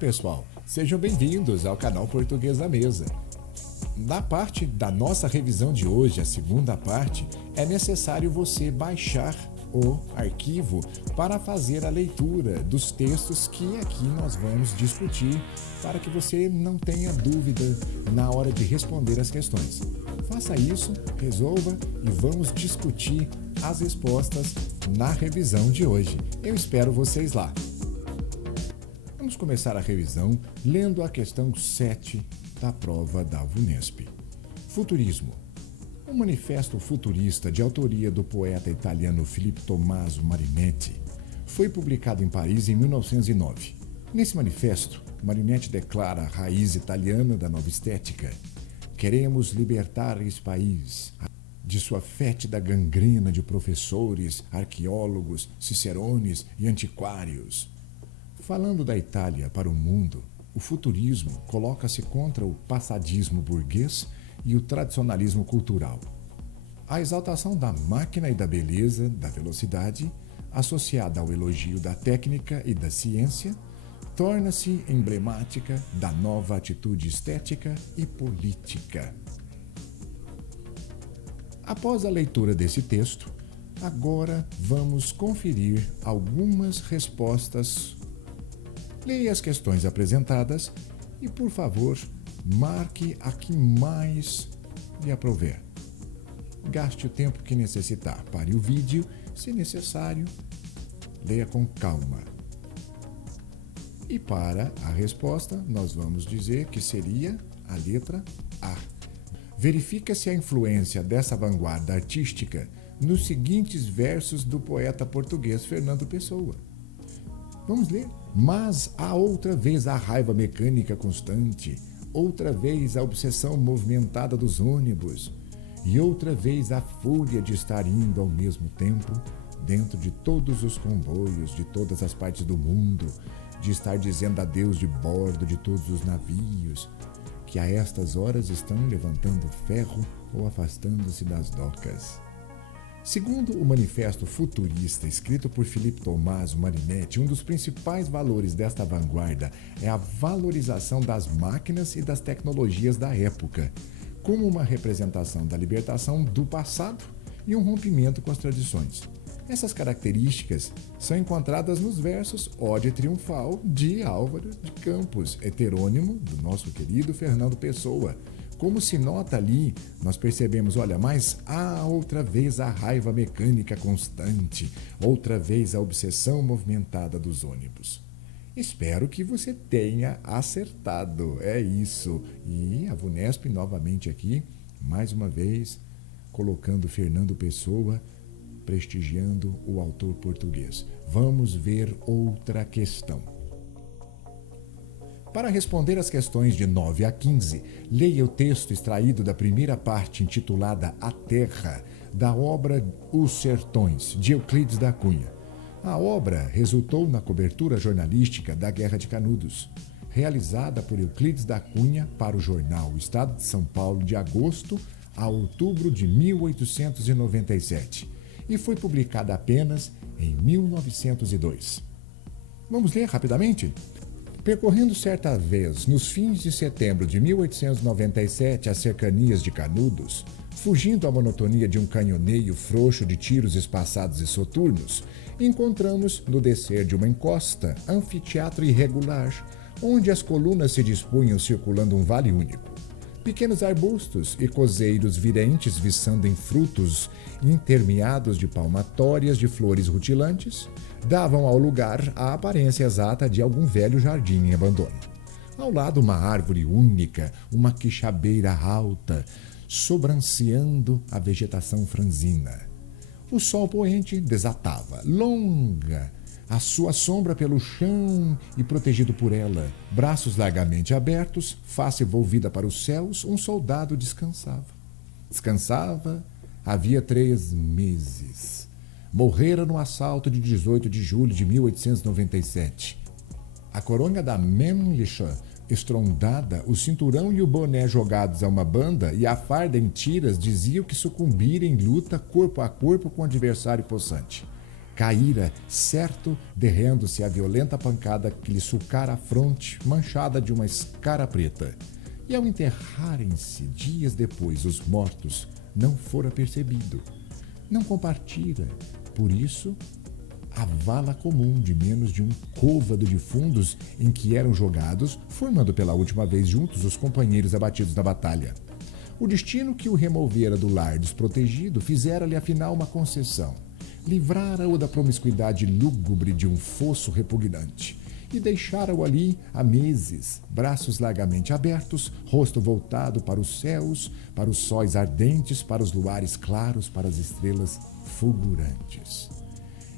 pessoal, sejam bem-vindos ao canal Português à Mesa. Na parte da nossa revisão de hoje, a segunda parte, é necessário você baixar o arquivo para fazer a leitura dos textos que aqui nós vamos discutir, para que você não tenha dúvida na hora de responder as questões. Faça isso, resolva e vamos discutir as respostas na revisão de hoje. Eu espero vocês lá. Vamos começar a revisão lendo a questão 7 da prova da VUNESP. Futurismo. Um manifesto futurista de autoria do poeta italiano Filippo Tommaso Marinetti foi publicado em Paris em 1909. Nesse manifesto, Marinetti declara a raiz italiana da nova estética. Queremos libertar esse país de sua fétida gangrena de professores, arqueólogos, cicerones e antiquários. Falando da Itália para o mundo, o futurismo coloca-se contra o passadismo burguês e o tradicionalismo cultural. A exaltação da máquina e da beleza, da velocidade, associada ao elogio da técnica e da ciência, torna-se emblemática da nova atitude estética e política. Após a leitura desse texto, agora vamos conferir algumas respostas. Leia as questões apresentadas e, por favor, marque a que mais lhe aprouver. Gaste o tempo que necessitar. Pare o vídeo, se necessário, leia com calma. E para a resposta, nós vamos dizer que seria a letra A. Verifica-se a influência dessa vanguarda artística nos seguintes versos do poeta português Fernando Pessoa. Vamos ler. Mas há outra vez a raiva mecânica constante, outra vez a obsessão movimentada dos ônibus, e outra vez a fúria de estar indo ao mesmo tempo dentro de todos os comboios de todas as partes do mundo, de estar dizendo adeus de bordo de todos os navios, que a estas horas estão levantando ferro ou afastando-se das docas. Segundo o Manifesto Futurista, escrito por Filippo Tommaso Marinetti, um dos principais valores desta vanguarda é a valorização das máquinas e das tecnologias da época, como uma representação da libertação do passado e um rompimento com as tradições. Essas características são encontradas nos versos Ode Triunfal de Álvaro de Campos, heterônimo do nosso querido Fernando Pessoa. Como se nota ali, nós percebemos, olha, mas há outra vez a raiva mecânica constante, outra vez a obsessão movimentada dos ônibus. Espero que você tenha acertado, é isso. E a VUNESP novamente aqui, mais uma vez, colocando Fernando Pessoa, prestigiando o autor português. Vamos ver outra questão. Para responder às questões de 9 a 15, leia o texto extraído da primeira parte intitulada A Terra, da obra Os Sertões, de Euclides da Cunha. A obra resultou na cobertura jornalística da Guerra de Canudos, realizada por Euclides da Cunha para o jornal Estado de São Paulo de agosto a outubro de 1897 e foi publicada apenas em 1902. Vamos ler rapidamente? Percorrendo certa vez, nos fins de setembro de 1897, as cercanias de Canudos, fugindo à monotonia de um canhoneio frouxo de tiros espaçados e soturnos, encontramos, no descer de uma encosta, anfiteatro irregular, onde as colunas se dispunham circulando um vale único. Pequenos arbustos e coseiros virentes viçando em frutos intermeados de palmatórias de flores rutilantes, davam ao lugar a aparência exata de algum velho jardim em abandono. Ao lado, uma árvore única, uma quixabeira alta, sobranceando a vegetação franzina. O sol poente desatava, longa, a sua sombra pelo chão e protegido por ela, braços largamente abertos, face volvida para os céus, um soldado descansava. Descansava havia 3 meses. Morrera no assalto de 18 de julho de 1897. A coronha da Männliche estrondada, o cinturão e o boné jogados a uma banda e a farda em tiras diziam que sucumbira em luta corpo a corpo com o adversário possante. caíra, certo, derrendo-se a violenta pancada que lhe sulcara a fronte, manchada de uma escara preta. E ao enterrarem-se dias depois os mortos, não fora percebido. Não compartira, por isso, a vala comum de menos de um côvado de fundos em que eram jogados, formando pela última vez juntos os companheiros abatidos na batalha. O destino que o removera do lar desprotegido fizera-lhe afinal uma concessão. Livrara-o da promiscuidade lúgubre de um fosso repugnante e deixara-o ali há meses, braços largamente abertos, rosto voltado para os céus, para os sóis ardentes, para os luares claros, para as estrelas fulgurantes.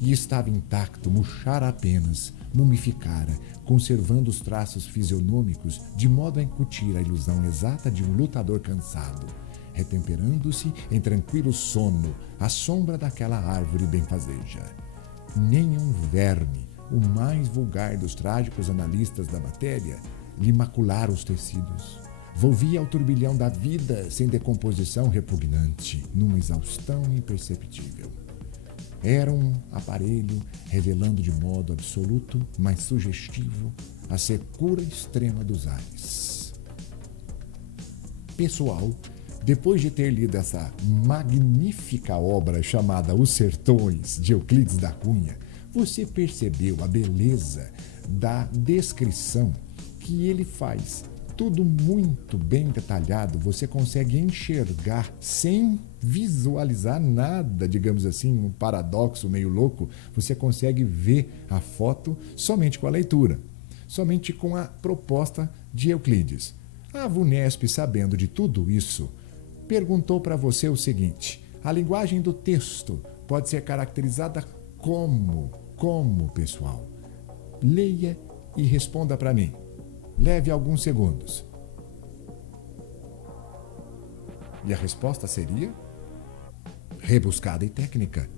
E estava intacto, murchara apenas, mumificara, conservando os traços fisionômicos de modo a incutir a ilusão exata de um lutador cansado, retemperando-se em tranquilo sono à sombra daquela árvore benfazeja. Nenhum verme, o mais vulgar dos trágicos analistas da matéria, lhe maculara os tecidos. Volvia ao turbilhão da vida sem decomposição repugnante, numa exaustão imperceptível. Era um aparelho revelando de modo absoluto, mas sugestivo, a secura extrema dos ares. Pessoal, depois de ter lido essa magnífica obra chamada Os Sertões, de Euclides da Cunha, você percebeu a beleza da descrição que ele faz. Tudo muito bem detalhado, você consegue enxergar sem visualizar nada, digamos assim, um paradoxo meio louco. Você consegue ver a foto somente com a leitura, somente com a proposta de Euclides. A VUNESP, sabendo de tudo isso, perguntou para você o seguinte: a linguagem do texto pode ser caracterizada como, pessoal? Leia e responda para mim. Leve alguns segundos. E a resposta seria rebuscada e técnica.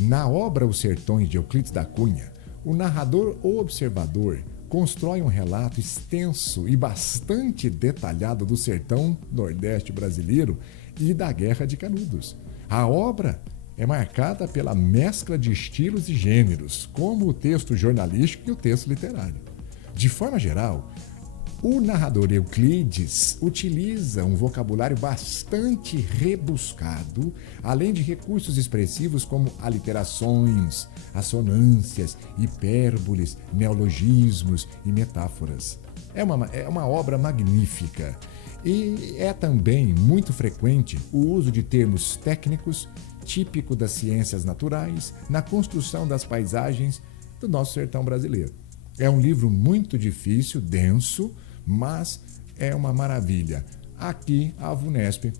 Na obra Os Sertões de Euclides da Cunha, o narrador ou observador constrói um relato extenso e bastante detalhado do sertão nordeste brasileiro e da Guerra de Canudos. A obra é marcada pela mescla de estilos e gêneros, como o texto jornalístico e o texto literário. De forma geral, o narrador Euclides utiliza um vocabulário bastante rebuscado, além de recursos expressivos como aliterações, assonâncias, hipérboles, neologismos e metáforas. É uma obra magnífica e é também muito frequente o uso de termos técnicos, típico das ciências naturais, na construção das paisagens do nosso sertão brasileiro. É um livro muito difícil, denso, mas é uma maravilha. Aqui a VUNESP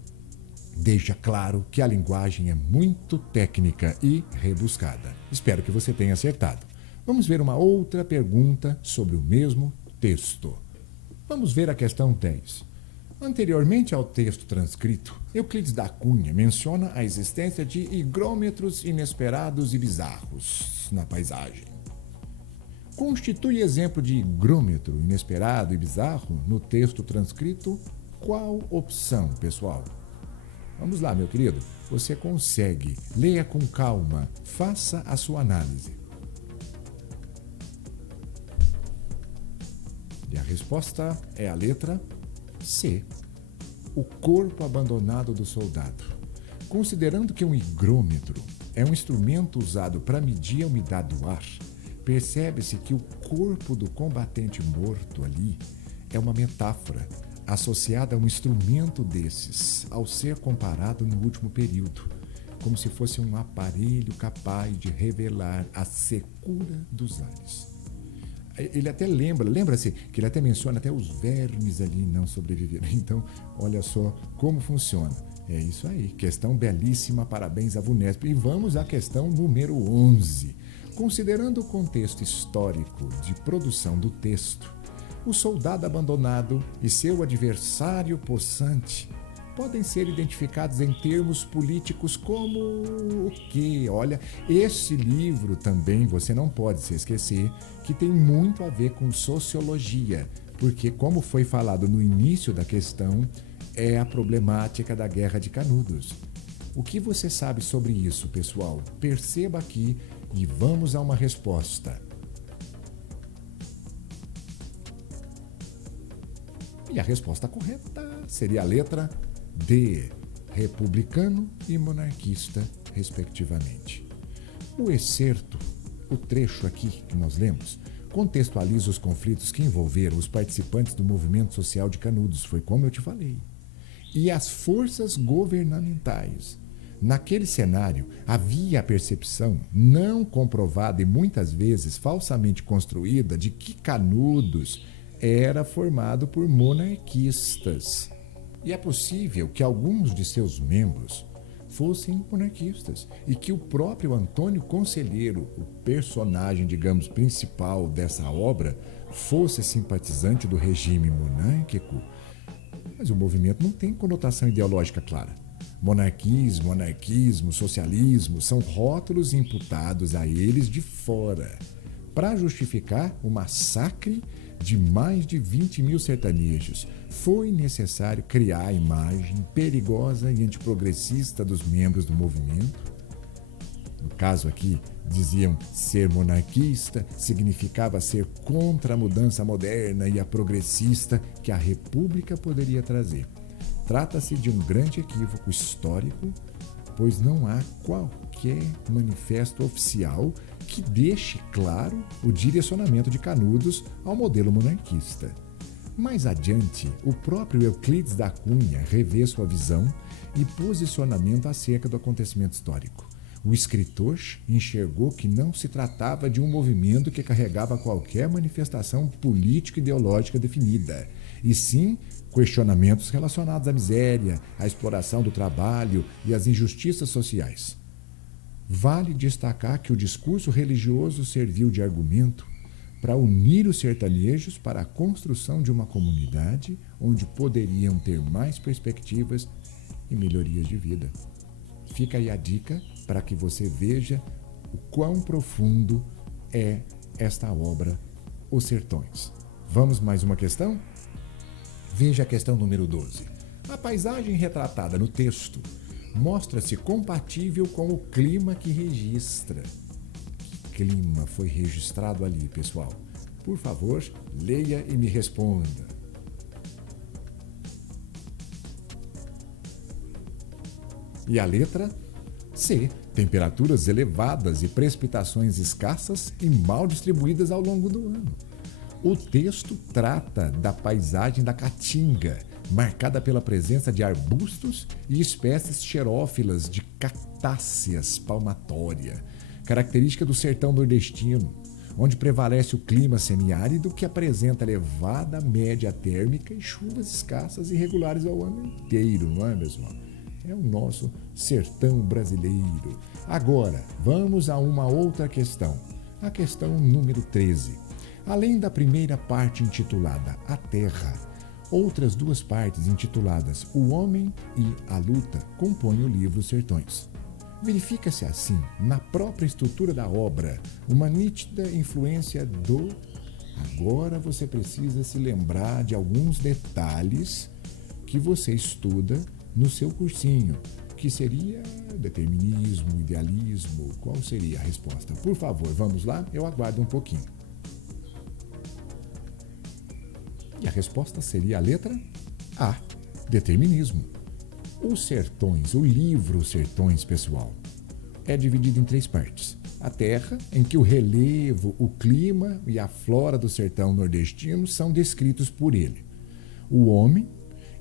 deixa claro que a linguagem é muito técnica e rebuscada. Espero que você tenha acertado. Vamos ver uma outra pergunta sobre o mesmo texto. Vamos ver a questão 10. Anteriormente ao texto transcrito, Euclides da Cunha menciona a existência de higrômetros inesperados e bizarros na paisagem. Constitui exemplo de higrômetro inesperado e bizarro no texto transcrito qual opção, pessoal? Vamos lá, meu querido. Você consegue. Leia com calma. Faça a sua análise. E a resposta é a letra C. O corpo abandonado do soldado. Considerando que um higrômetro é um instrumento usado para medir a umidade do ar, percebe-se que o corpo do combatente morto ali é uma metáfora associada a um instrumento desses, ao ser comparado no último período, como se fosse um aparelho capaz de revelar a secura dos ares. Ele até lembra-se que ele até menciona até os vermes ali não sobreviveram. Então, olha só como funciona. É isso aí, questão belíssima, parabéns à VUNESP. E vamos à questão número 11. Considerando o contexto histórico de produção do texto, o soldado abandonado e seu adversário possante podem ser identificados em termos políticos como o quê? Olha, esse livro também, você não pode se esquecer, que tem muito a ver com sociologia, porque, como foi falado no início da questão, é a problemática da Guerra de Canudos. O que você sabe sobre isso, pessoal? Perceba aqui E vamos a uma resposta. E a resposta correta seria a letra D, republicano e monarquista, respectivamente. O excerto, o trecho aqui que nós lemos, contextualiza os conflitos que envolveram os participantes do movimento social de Canudos, foi como eu te falei, e as forças governamentais. Naquele cenário, havia a percepção não comprovada e muitas vezes falsamente construída de que Canudos era formado por monarquistas. E é possível que alguns de seus membros fossem monarquistas e que o próprio Antônio Conselheiro, o personagem, digamos, principal dessa obra, fosse simpatizante do regime monárquico. Mas o movimento não tem conotação ideológica clara. Monarquismo, anarquismo, socialismo são rótulos imputados a eles de fora para justificar o massacre de mais de 20 mil sertanejos. Foi necessário criar a imagem perigosa e antiprogressista dos membros do movimento. No caso aqui, diziam ser monarquista significava ser contra a mudança moderna e a progressista que a República poderia trazer. Trata-se de um grande equívoco histórico, pois não há qualquer manifesto oficial que deixe claro o direcionamento de Canudos ao modelo monarquista. Mais adiante, o próprio Euclides da Cunha revê sua visão e posicionamento acerca do acontecimento histórico. O escritor enxergou que não se tratava de um movimento que carregava qualquer manifestação política e ideológica definida, e sim questionamentos relacionados à miséria, à exploração do trabalho e às injustiças sociais. Vale destacar que o discurso religioso serviu de argumento para unir os sertanejos para a construção de uma comunidade onde poderiam ter mais perspectivas e melhorias de vida. Fica aí a dica para que você veja o quão profundo é esta obra, Os Sertões. Vamos mais uma questão? Veja a questão número 12. A paisagem retratada no texto mostra-se compatível com o clima que registra. Que clima foi registrado ali, pessoal? Por favor, leia e me responda. E a letra C. Temperaturas elevadas e precipitações escassas e mal distribuídas ao longo do ano. O texto trata da paisagem da Caatinga, marcada pela presença de arbustos e espécies xerófilas de cactáceas palmatória, característica do sertão nordestino, onde prevalece o clima semiárido que apresenta elevada média térmica e chuvas escassas e regulares ao ano inteiro, não é, mesmo? É o nosso sertão brasileiro. Agora, vamos a uma outra questão. A questão número 13. Além da primeira parte intitulada A Terra, outras duas partes intituladas O Homem e a Luta compõem o livro Sertões. Verifica-se assim, na própria estrutura da obra, uma nítida influência do... Agora você precisa se lembrar de alguns detalhes que você estuda no seu cursinho, que seria determinismo, idealismo. Qual seria a resposta? Por favor, vamos lá? Eu aguardo um pouquinho. E a resposta seria a letra A, determinismo. Os Sertões, o livro Sertões, pessoal, é dividido em 3 partes. A terra, em que o relevo, o clima e a flora do sertão nordestino são descritos por ele. O homem,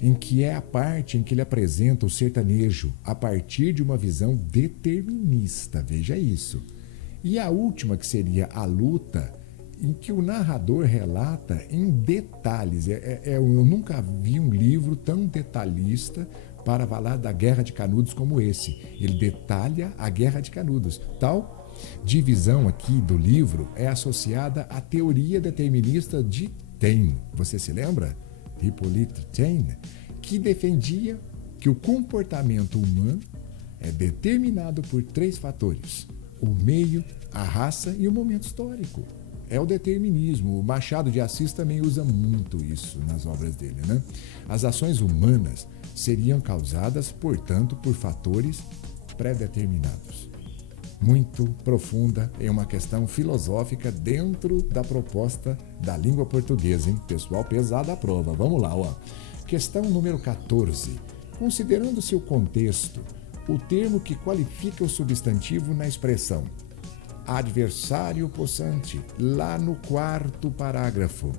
em que é a parte em que ele apresenta o sertanejo a partir de uma visão determinista, veja isso. E a última, que seria a luta, em que o narrador relata em detalhes. Eu nunca vi um livro tão detalhista para falar da Guerra de Canudos como esse. Ele detalha a Guerra de Canudos. Tal divisão aqui do livro é associada à teoria determinista de Taine. Você se lembra? Hippolyte Taine, que defendia que o comportamento humano é determinado por 3 fatores: o meio, a raça e o momento histórico. É o determinismo. O Machado de Assis também usa muito isso nas obras dele, né? As ações humanas seriam causadas, portanto, por fatores pré-determinados. muito profunda, é uma questão filosófica dentro da proposta da língua portuguesa, hein? Pessoal, pesada a prova. Vamos lá, ó. Questão número 14. Considerando-se o contexto, o termo que qualifica o substantivo na expressão adversário possante, lá no quarto parágrafo,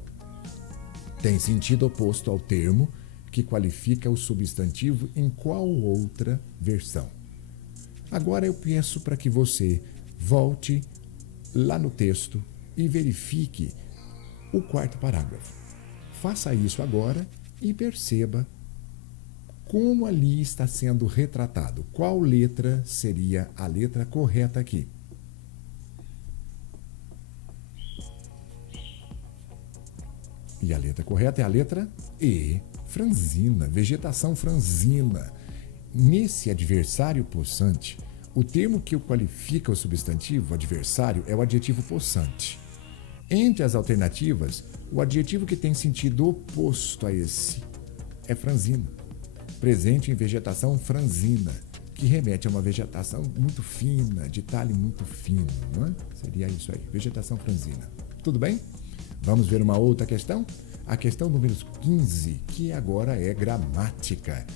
tem sentido oposto ao termo que qualifica o substantivo em qual outra versão? Agora eu peço para que você volte lá no texto e verifique o quarto parágrafo. Faça isso agora e perceba como ali está sendo retratado. Qual letra seria a letra correta aqui? E a letra correta é a letra E, franzina, vegetação franzina. Nesse adversário possante, o termo que qualifica o substantivo adversário é o adjetivo possante. Entre as alternativas, o adjetivo que tem sentido oposto a esse é franzina, presente em vegetação franzina, que remete a uma vegetação muito fina, de talhe muito fino, não é? Seria isso aí, vegetação franzina. Tudo bem? Vamos ver uma outra questão? A questão número 15, que agora é gramática.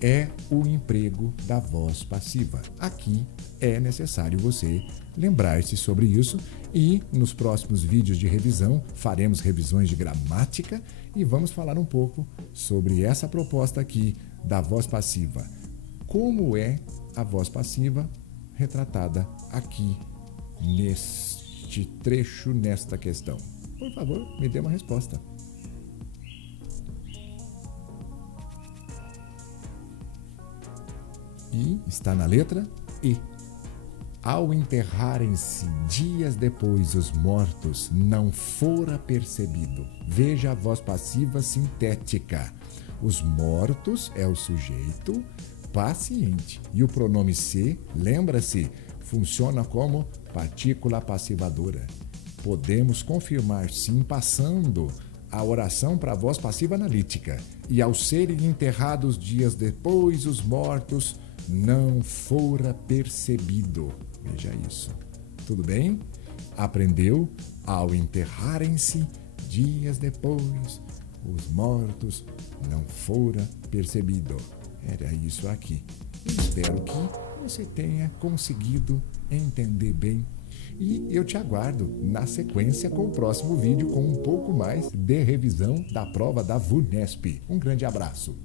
É o emprego da voz passiva. Aqui é necessário você lembrar-se sobre isso e nos próximos vídeos de revisão faremos revisões de gramática e vamos falar um pouco sobre essa proposta aqui da voz passiva. Como é a voz passiva retratada aqui neste trecho, nesta questão? Por favor, me dê uma resposta. E está na letra E. Ao enterrarem-se dias depois os mortos, não fora percebido. Veja a voz passiva sintética. Os mortos é o sujeito paciente. E o pronome se, lembra-se, funciona como partícula passivadora. Podemos confirmar sim passando a oração para a voz passiva analítica. E ao serem enterrados dias depois os mortos, não fora percebido. Veja isso. Tudo bem? Aprendeu? Ao enterrarem-se dias depois, os mortos não fora percebido. Era isso aqui. Eu espero que você tenha conseguido entender bem. E eu te aguardo na sequência com o próximo vídeo com um pouco mais de revisão da prova da VUNESP. Um grande abraço.